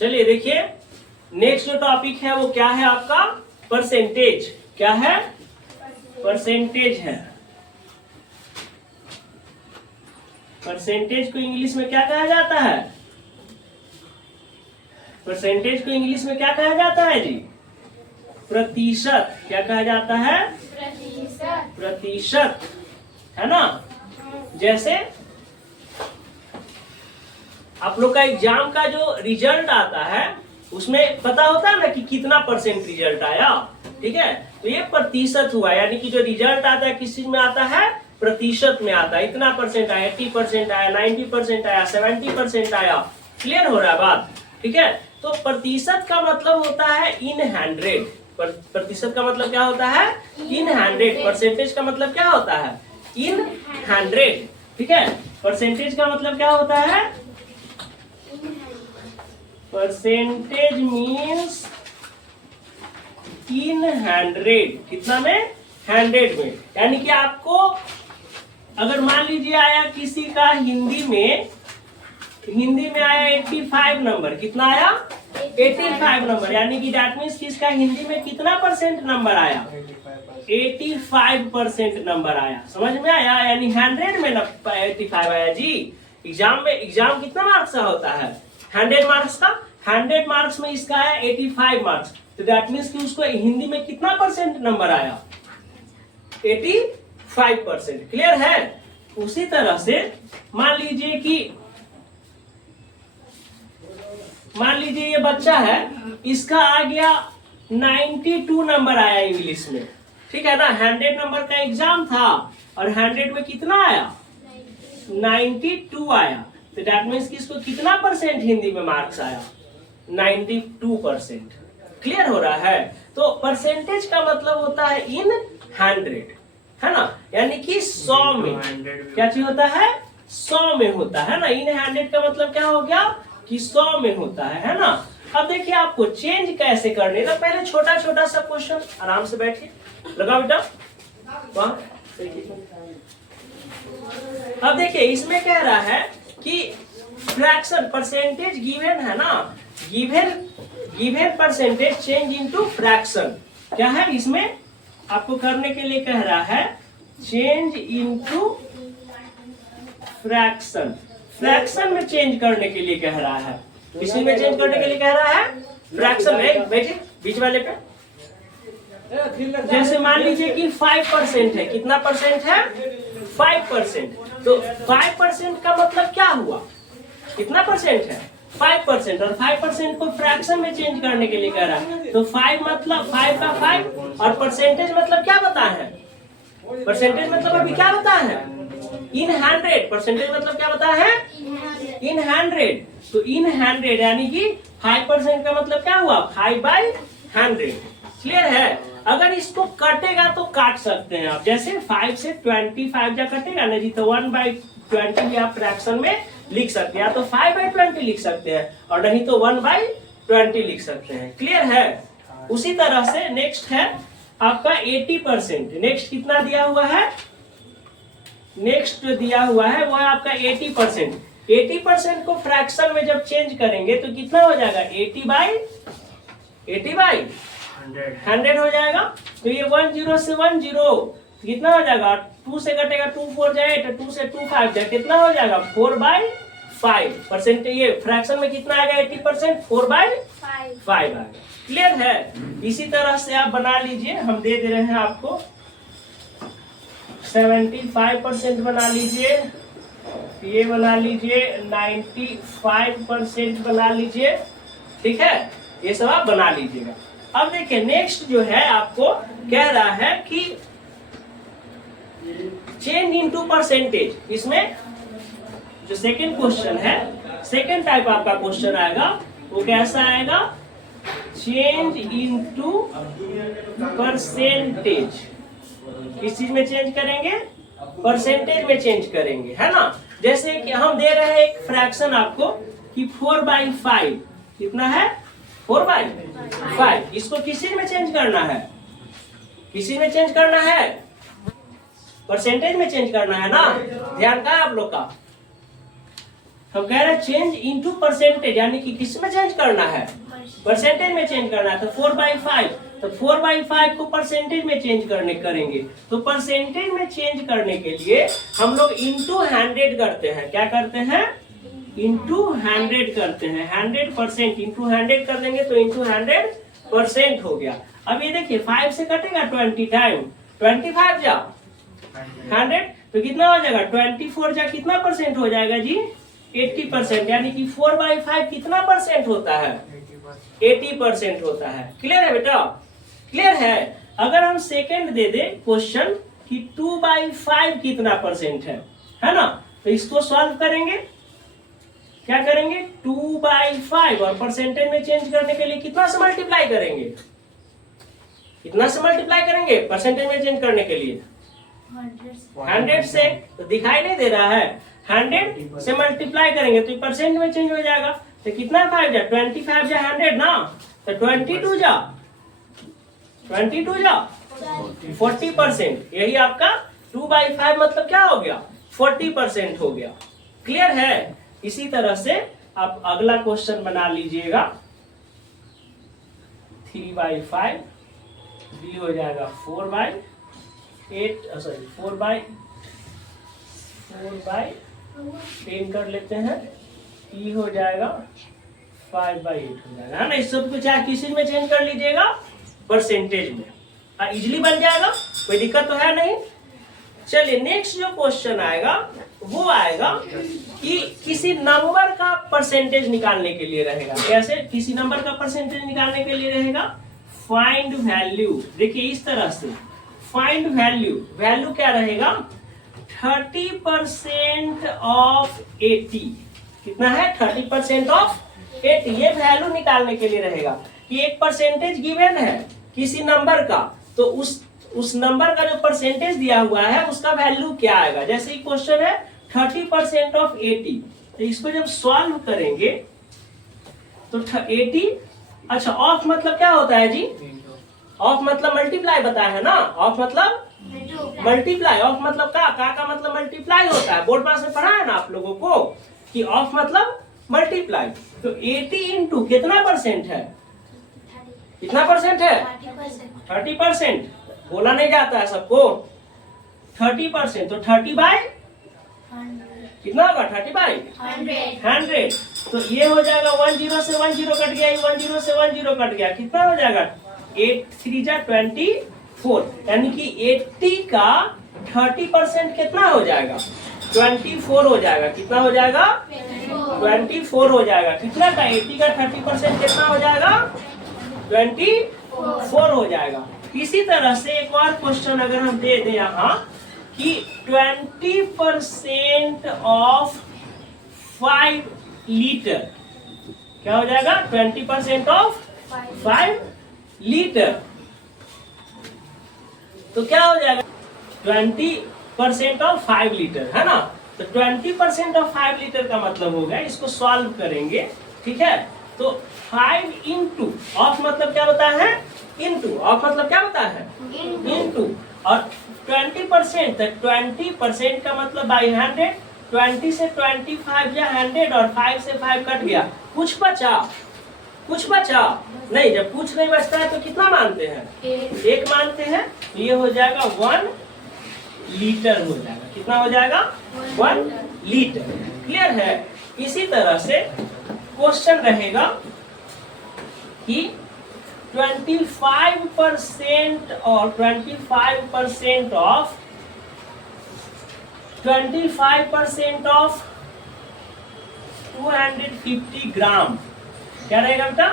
चलिए देखिए, नेक्स्ट जो टॉपिक है वो क्या है आपका, परसेंटेज। क्या है, परसेंटेज है। परसेंटेज को इंग्लिश में क्या कहा जाता है, परसेंटेज को इंग्लिश में क्या कहा जाता है जी, प्रतिशत। क्या कहा जाता है, प्रतिशत। प्रतिशत, है ना। जैसे आप लोग का एग्जाम का जो रिजल्ट आता है उसमें पता होता है ना कि कितना परसेंट रिजल्ट आया, ठीक है। तो ये प्रतिशत हुआ, यानी कि जो रिजल्ट आता है किस चीज में आता है, प्रतिशत में आता है। इतना परसेंट आया, 80% आया, 90% आया, 70% आया। क्लियर हो रहा है बात, ठीक है। तो प्रतिशत का मतलब होता है इन 100। प्रतिशत का मतलब क्या होता है, इन 100। परसेंटेज का मतलब क्या होता है, इन 100, ठीक है। परसेंटेज का मतलब क्या होता है, परसेंटेज मीन्स इन 100। कितना में, 100 में। यानी कि आपको अगर मान लीजिए आया किसी का हिंदी में आया 85 नंबर। कितना आया, 85 नंबर। यानी कि दैट मीन्स किसका हिंदी में कितना परसेंट नंबर आया, 85% नंबर आया। समझ में आया, यानी 100 में 85 आया जी। एग्जाम कितना मार्क्स का होता है, 100 मार्क्स का। 100 मार्क्स में इसका आया 85 मार्क्स। तो दैट मीन्स कि उसको हिंदी में कितना परसेंट नंबर आया, 85%। क्लियर है। उसी तरह से मान लीजिए ये बच्चा है, इसका आ गया 92 नंबर आया इंग्लिश में, ठीक है ना। 100 नंबर का एग्जाम था और 100 में कितना आया, 92 आया। तो दैट मीन्स कि इसको कितना परसेंट हिंदी में मार्क्स आया, 92%। क्लियर हो रहा है। तो परसेंटेज का मतलब होता है इन 100, है ना। यानी कि 100 में। क्या चीज होता है, 100 में होता है ना। इन 100 का मतलब क्या हो गया कि 100 में होता है ना। अब देखिए आपको चेंज कैसे करने का, पहले छोटा छोटा सा क्वेश्चन, आराम से बैठिए, लगाओ बेटा वहां। अब देखिए इसमें कह रहा है कि फ्रैक्शन, परसेंटेज गिवन है ना, given percentage change into fraction. क्या है इसमें आपको करने के लिए कह रहा है, चेंज इनटू फ्रैक्शन। फ्रैक्शन में चेंज करने के लिए कह रहा है। किसी में चेंज करने के लिए कह रहा है, फ्रैक्शन में। बैठिए बीच वाले पे। जैसे मान लीजिए कि 5% है। कितना परसेंट है, 5%। तो 5% का मतलब क्या हुआ, कितना परसेंट है, 5%। और 5% को फ्रैक्शन में चेंज करने के लिए कह रहा है। तो 5 मतलब 5 का 5 और परसेंटेज मतलब क्या बताया है, परसेंटेज मतलब अभी क्या बताया है, इन 100। परसेंटेज मतलब क्या बताया है, इन 100। तो इन 100 यानी कि 5% का मतलब क्या हुआ, 5/100। क्लियर है। अगर इसको कटेगा तो काट सकते हैं आप। जैसे 5 से 25 जा कटेगा ना जी, तो 1/20 भी आप फ्रैक्शन में लिख सकते हैं। या तो 5/20 लिख सकते हैं और नहीं तो 1/20 लिख सकते हैं। क्लियर है। उसी तरह से नेक्स्ट है आपका 80%। नेक्स्ट कितना दिया हुआ है, नेक्स्ट दिया हुआ है वो है आपका 80%। 80% को फ्रैक्शन में जब चेंज करेंगे तो कितना हो जाएगा, 80/100 हो जाएगा। तो ये 10 से 10 कितना हो जाएगा, 2 से कटेगा, 2 4 जाए, 2 से 2 5 जाए, कितना हो जाएगा, 4/5%। ये फ्रैक्शन में कितना आएगा, 80%, 4/5 आएगा। क्लियर है। इसी तरह से आप बना लीजिए, हम दे रहे हैं आपको 75% बना लीजिए, ये बना लीजिए 95% बना लीजिए, ठीक है। ये सब आप बना लीजिएगा। अब देखिए नेक्स्ट जो है आपको कह रहा है कि चेंज इनटू परसेंटेज। इसमें जो सेकंड क्वेश्चन है, सेकंड टाइप आपका क्वेश्चन आएगा, वो कैसा आएगा, चेंज इनटू परसेंटेज। किस चीज में चेंज करेंगे, परसेंटेज में चेंज करेंगे, है ना। जैसे कि हम दे रहे हैं एक फ्रैक्शन आपको कि 4/5 कितना है, 4/5। इसको किस चीज में चेंज करना है, किसी में चेंज करना है, परसेंटेज में चेंज करना है ना। ध्यान का आप लोग का, हम कह रहे हैं चेंज इनटू परसेंटेज, यानी कि किस में चेंज करना है, परसेंटेज में चेंज करना है। तो 4/5, तो 4/5 को परसेंटेज में चेंज करेंगे। तो परसेंटेज में चेंज करने के लिए हम लोग इंटू 100 करते हैं। क्या करते हैं, इंटू 100 करते हैं। 100% इंटू 100 कर देंगे तो इंटू 100% हो गया। अब ये देखिए 5 से कटेगा 20 टाइम, 25 जा 100 तो कितना हो जाएगा, 24 जा कितना परसेंट हो जाएगा जी, 80%। यानी कि 4/5 कितना परसेंट होता है, 80% होता है। क्लियर है बेटा, क्लियर है। अगर हम सेकंड दे दे क्वेश्चन कि 2/5 कितना परसेंट है ना, तो इसको सॉल्व करेंगे। क्या करेंगे, 2/5 और परसेंटेज में चेंज करने के लिए कितना से मल्टीप्लाई करेंगे, कितना से मल्टीप्लाई करेंगे परसेंटेज में चेंज करने के लिए, 100 से। तो दिखाई नहीं दे रहा है, 100 से मल्टीप्लाई करेंगे तो परसेंट में चेंज हो जाएगा। तो कितना 5 जा 25 जा 100 ना, तो 22 जा 40%। यही आपका 2/5 मतलब क्या हो गया, 40% हो गया। क्लियर है। इसी तरह से आप अगला क्वेश्चन बना लीजिएगा, 3/5 बी हो जाएगा 4/8, सॉरी 4/10 कर लेते हैं, ई हो जाएगा 5/8 हो जाएगा, है ना। इस सब को चाहे किसी में चेंज कर लीजिएगा, परसेंटेज में इजिली बन जाएगा, कोई दिक्कत तो है नहीं। चलिए नेक्स्ट जो क्वेश्चन आएगा वो आएगा कि किसी नंबर का परसेंटेज निकालने के लिए रहेगा। कैसे, किसी नंबर का परसेंटेज निकालने के लिए रहेगा फाइंड वैल्यू। देखिए इस तरह से फाइंड वैल्यू, वैल्यू क्या रहेगा, 30% ऑफ 80। कितना है, 30% ऑफ 80। ये वैल्यू निकालने के लिए रहेगा कि एक परसेंटेज गिवन है किसी नंबर का, तो उस नंबर का जो परसेंटेज दिया हुआ है उसका वैल्यू क्या आएगा। जैसे ही क्वेश्चन है 30% ऑफ 80, तो इसको जब सॉल्व करेंगे तो 80, अच्छा ऑफ मतलब क्या होता है जी, ऑफ मतलब मल्टीप्लाई बताया है ना, ऑफ मतलब मल्टीप्लाई, ऑफ मतलब का मतलब मल्टीप्लाई होता है। बोर्ड पास में पढ़ा है ना आप लोगों को कि ऑफ मतलब मल्टीप्लाई। तो 80 इंटू कितना परसेंट है, कितना परसेंट है, 30%। बोला नहीं जाता है सबको, 30%। तो 30/100 कितना होगा, 30/100। तो ये हो जाएगा 10 से 10 कट गया, 10 से 10 कट गया, कितना हो जाएगा, 8 3 जा 24। यानी कि 80 का 30% कितना हो जाएगा, 24 हो जाएगा। कितना हो जाएगा, 24 हो जाएगा। कितना का, 80 का 30% कितना हो जाएगा, 24 हो जाएगा। इसी तरह से एक और क्वेश्चन अगर हम दे दें यहाँ कि 20% ऑफ 5 लीटर, क्या हो जाएगा, 20% ऑफ 5 लीटर, तो क्या हो जाएगा, 20% ऑफ 5 लीटर, है ना। तो 20% ऑफ 5 लीटर का मतलब हो गया, इसको सॉल्व करेंगे, ठीक है। तो 5 इंटू, ऑफ मतलब क्या होता है, इंटू, ऑफ मतलब क्या होता है, इंटू, और 20%, तो 20% का मतलब बाई 100, 20 से 25 या 100 और 5 से 5 कट गया, कुछ बचा, कुछ बचा नहीं। जब कुछ नहीं बचता है तो कितना मानते हैं, 1 मानते हैं। तो ये हो जाएगा 1 लीटर हो जाएगा। कितना हो जाएगा, 1 लीटर। क्लियर है। इसी तरह से क्वेश्चन रहेगा कि 25% और 25% ऑफ 250 ग्राम, क्या रहेगा बेटा,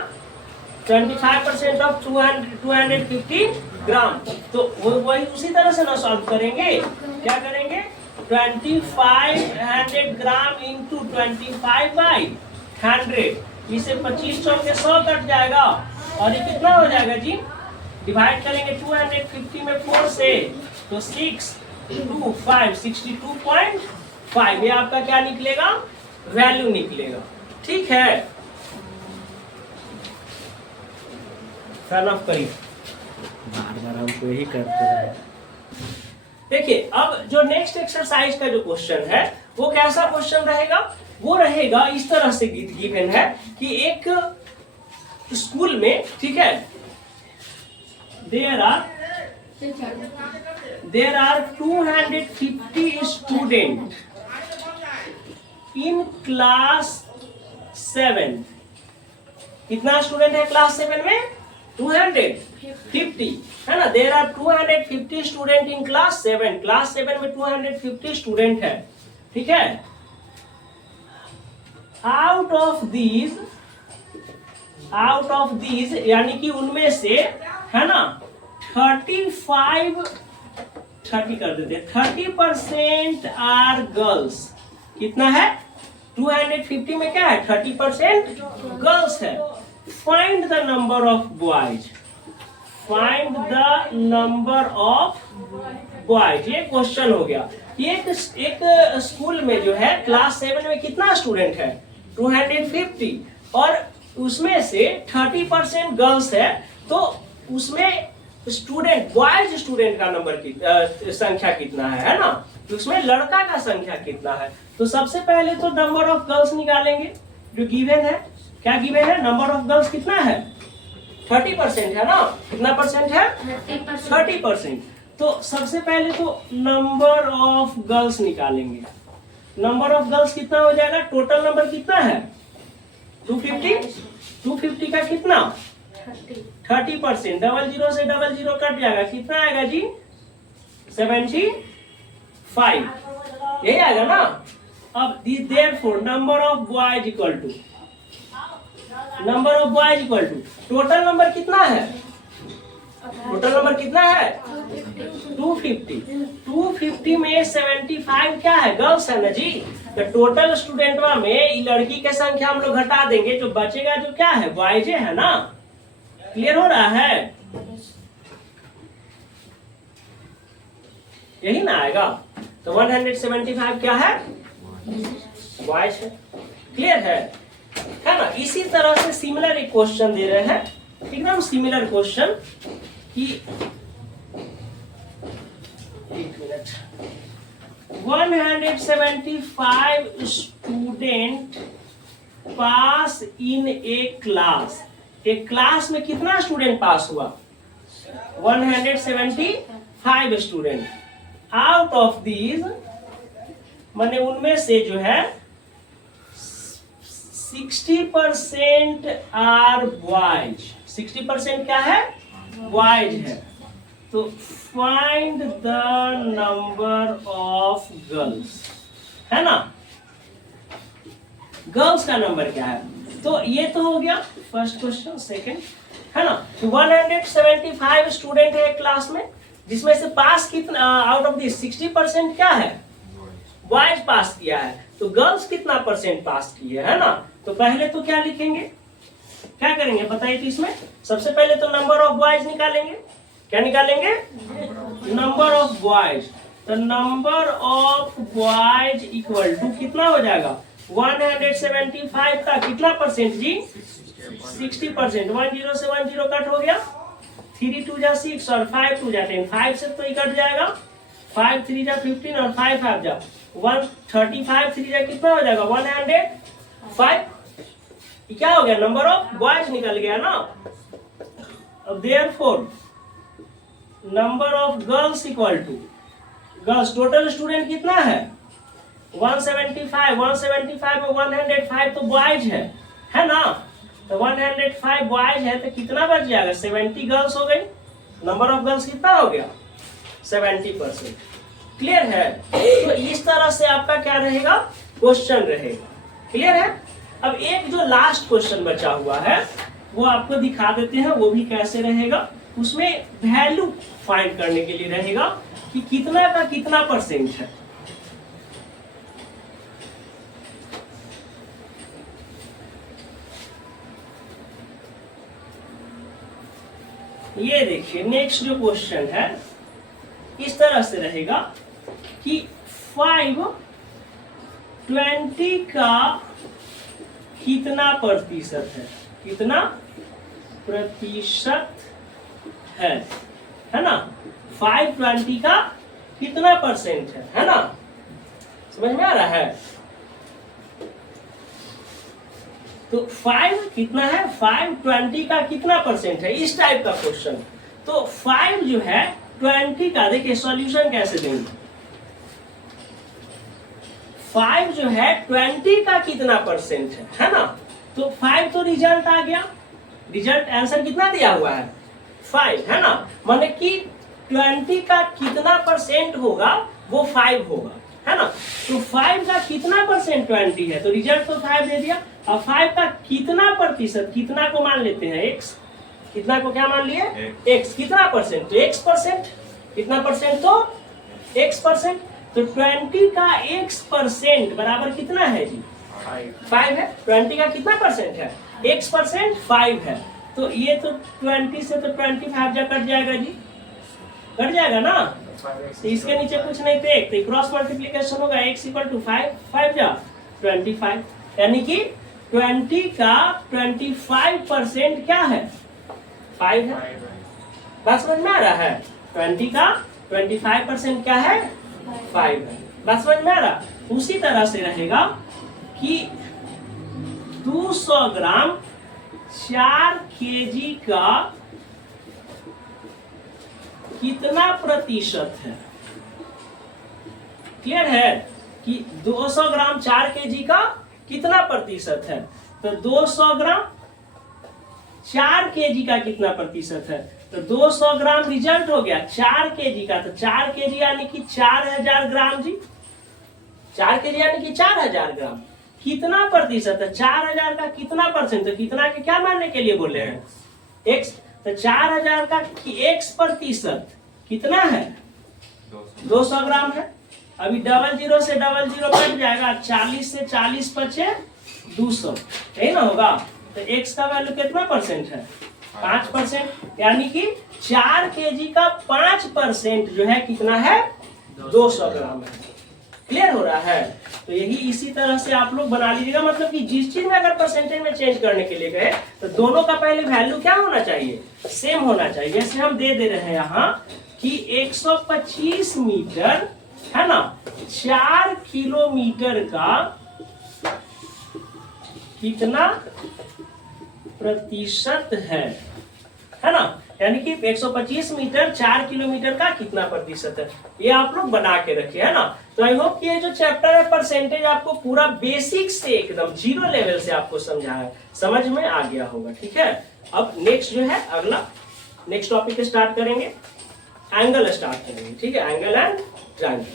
25% ऑफ 250 ग्राम। तो वही उसी तरह से ना सॉल्व करेंगे, क्या करेंगे, 2500 ग्राम इंटू 25/100, इसे 25 चौक के 100 कट जाएगा, और ये कितना हो जाएगा जी, डिवाइड करेंगे 250 में 4 से, तो 6 2 5 62.5। ये आपका क्या निकलेगा, वैल्यू निकलेगा। ठीक है, टर्न ऑफ करिए, बार बार हमको यही करते हैं। देखिए अब जो नेक्स्ट एक्सरसाइज का जो क्वेश्चन है वो कैसा क्वेश्चन रहेगा, वो रहेगा इस तरह से गिवन है कि एक स्कूल में, ठीक है, there are 250 student in class 7। कितना स्टूडेंट है क्लास 7 में? 250, है ना। There are 250 student in class 7। Class 7 में 250 स्टूडेंट है, ठीक है। आउट ऑफ दीज यानी कि उनमें से, है ना, 30 कर देते, 30% आर गर्ल्स। कितना है? 250 में क्या है? 30% गर्ल्स है। Find the number of boys. Find the number of boys, ये क्वेश्चन हो गया। एक स्कूल में जो है क्लास 7 में कितना स्टूडेंट है? 250, और उसमें से 30% गर्ल्स है, तो उसमें स्टूडेंट, बॉयज स्टूडेंट का नंबर संख्या कितना है ना। तो उसमें लड़का का संख्या कितना है? तो सबसे पहले तो नंबर ऑफ गर्ल्स निकालेंगे जो गिवन है। क्या गिवन है? नंबर ऑफ गर्ल्स कितना है? 30% है ना। कितना परसेंट है? 30%। तो सबसे पहले तो नंबर ऑफ गर्ल्स निकालेंगे। नंबर ऑफ गर्ल्स कितना हो जाएगा? टोटल नंबर कितना है? 250। 250 का कितना? 30%। 00 से 00 कट जाएगा, कितना आएगा जी? 75, यही आएगा ना। अब therefore number of boys equal to total number कितना है? टोटल नंबर कितना है? 250। 250 में 75 क्या है? गर्ल्स है ना जी। तो टोटल स्टूडेंटवा में लड़की के संख्या हम लोग घटा देंगे, जो बचेगा जो क्या है? बॉयज है ना। क्लियर हो रहा है? यही ना आएगा। तो 175 क्या है? बॉयज है। क्लियर है ना। इसी तरह से सिमिलर एक क्वेश्चन दे रहे हैं, एकदम सिमिलर क्वेश्चन कि 175 स्टूडेंट पास इन ए क्लास। एक क्लास में कितना स्टूडेंट पास हुआ? 175 स्टूडेंट। आउट ऑफ दीज, माने उनमें से जो है 60% आर बॉयज। 60% क्या है? बॉयज है। तो find the number of girls, है ना। गर्ल्स का नंबर क्या है? तो ये तो हो गया फर्स्ट क्वेश्चन। सेकंड, है ना, तो 175 स्टूडेंट है क्लास में, जिसमें से पास कितना? आउट ऑफ दिस 60% क्या है? बॉयज पास किया है। तो गर्ल्स कितना परसेंट पास किए, है ना। तो पहले तो क्या लिखेंगे, क्या करेंगे बताइए। तो इसमें सबसे पहले तो नंबर ऑफ बॉयज निकालेंगे। क्या निकालेंगे? Number of boys. तो number of boys equal to कितना हो जाएगा? 175 का कितना परसेंट जी? 60%। 10 से 10 कट हो गया, 3 2 जा 6 और 5 2 जा 10। 5 से तो ये कट जाएगा, 5 3 जा 15 और 5 5 जा 135। 3 जा कितना हो जाएगा? 105। क्या हो गया? नंबर ऑफ बॉयज निकल गया ना। अब therefore number of girls equal to girls. Total student कितना है? 175। 175 में 105 तो बॉयज है ना। तो 105 बॉयज है, तो कितना बच जाएगा? 70 गर्ल्स हो गई। नंबर ऑफ गर्ल्स कितना हो गया? 70%। क्लियर है। तो इस तरह से आपका क्या रहेगा? क्वेश्चन रहेगा। क्लियर है। अब एक जो लास्ट क्वेश्चन बचा हुआ है वो आपको दिखा देते हैं, वो भी कैसे रहेगा। उसमें वैल्यू फाइंड करने के लिए रहेगा कि कितना का कितना परसेंट है। ये देखिए नेक्स्ट जो क्वेश्चन है इस तरह से रहेगा कि 520 का कितना प्रतिशत है? कितना प्रतिशत है ना। 520 का कितना परसेंट है ना। समझ में आ रहा है? तो 5 कितना है, 5 20 का कितना परसेंट है, इस टाइप का क्वेश्चन। तो 5 जो है 20 का, देखिए सॉल्यूशन कैसे देंगे। 5 जो है 20 का कितना परसेंट है ना। तो 5 तो रिजल्ट आ गया, रिजल्ट आंसर कितना दिया हुआ है 5 है ना, माने कि 20 का कितना परसेंट होगा वो 5 होगा है ना। तो 5 का कितना परसेंट 20 है, तो रिजल्ट तो 5 दे दिया। अब 5 का कितना प्रतिशत, कितना को मान लेते हैं x, कितना को क्या मान लिए x, कितना परसेंट, तो x परसेंट, कितना परसेंट तो x परसेंट। तो 20 का x परसेंट बराबर कितना है जी 5 है। 20 का कितना परसेंट है, x परसेंट 5 है। तो ये तो 20 से तो 25 जा कट जाएगा जी, कट जाएगा ना। तो इसके नीचे कुछ नहीं थे, तो क्रॉस मल्टीप्लिकेशन होगा x इक्वल टू 5, 5 जा 25, यानी कि 20 का 25% क्या है 5 है। बात समझ में आ रहा है, 20 का 25% क्या है 5 है। बात समझ में आ रहा। उसी तरह से रहेगा कि 200 ग्राम 4 kg का कितना प्रतिशत है। क्लियर है कि 200 ग्राम 4 kg का कितना प्रतिशत है। तो 200 ग्राम 4 kg का कितना प्रतिशत है, तो 200 ग्राम रिजल्ट हो गया 4 kg का। तो 4 kg यानी कि 4000 ग्राम जी, 4 kg यानी कि 4000 ग्राम। कितना प्रतिशत है, 4000 का कितना परसेंट, तो कितना के क्या मानने के लिए बोले हैं x। तो 4000 का x प्रतिशत कितना है 200 ग्राम है। अभी 00 से 00 कट जाएगा, 40 से 40 बचे 200, यही ना होगा। तो x का वैल्यू कितना परसेंट है 5%, यानी कि 4 kg का 5% जो है कितना है 200 ग्राम है। क्लियर हो रहा है। तो यही इसी तरह से आप लोग बना लीजिएगा, मतलब कि जिस चीज में अगर परसेंटेज में चेंज करने के लिए गए तो दोनों का पहले वैल्यू क्या होना चाहिए, सेम होना चाहिए। जैसे हम दे रहे हैं यहाँ कि 125 मीटर है ना 4 किलोमीटर का कितना प्रतिशत है ना, यानी कि 125 मीटर 4 किलोमीटर का कितना प्रतिशत है, ये आप लोग बना के रखे है ना। तो आई होप कि ये जो चैप्टर है परसेंटेज आपको पूरा बेसिक से एकदम 0 लेवल से आपको समझा है, समझ में आ गया होगा। ठीक है, अब नेक्स्ट जो है अगला नेक्स्ट टॉपिक स्टार्ट करेंगे, एंगल स्टार्ट करेंगे। ठीक है, एंगल एंड ट्रायंगल।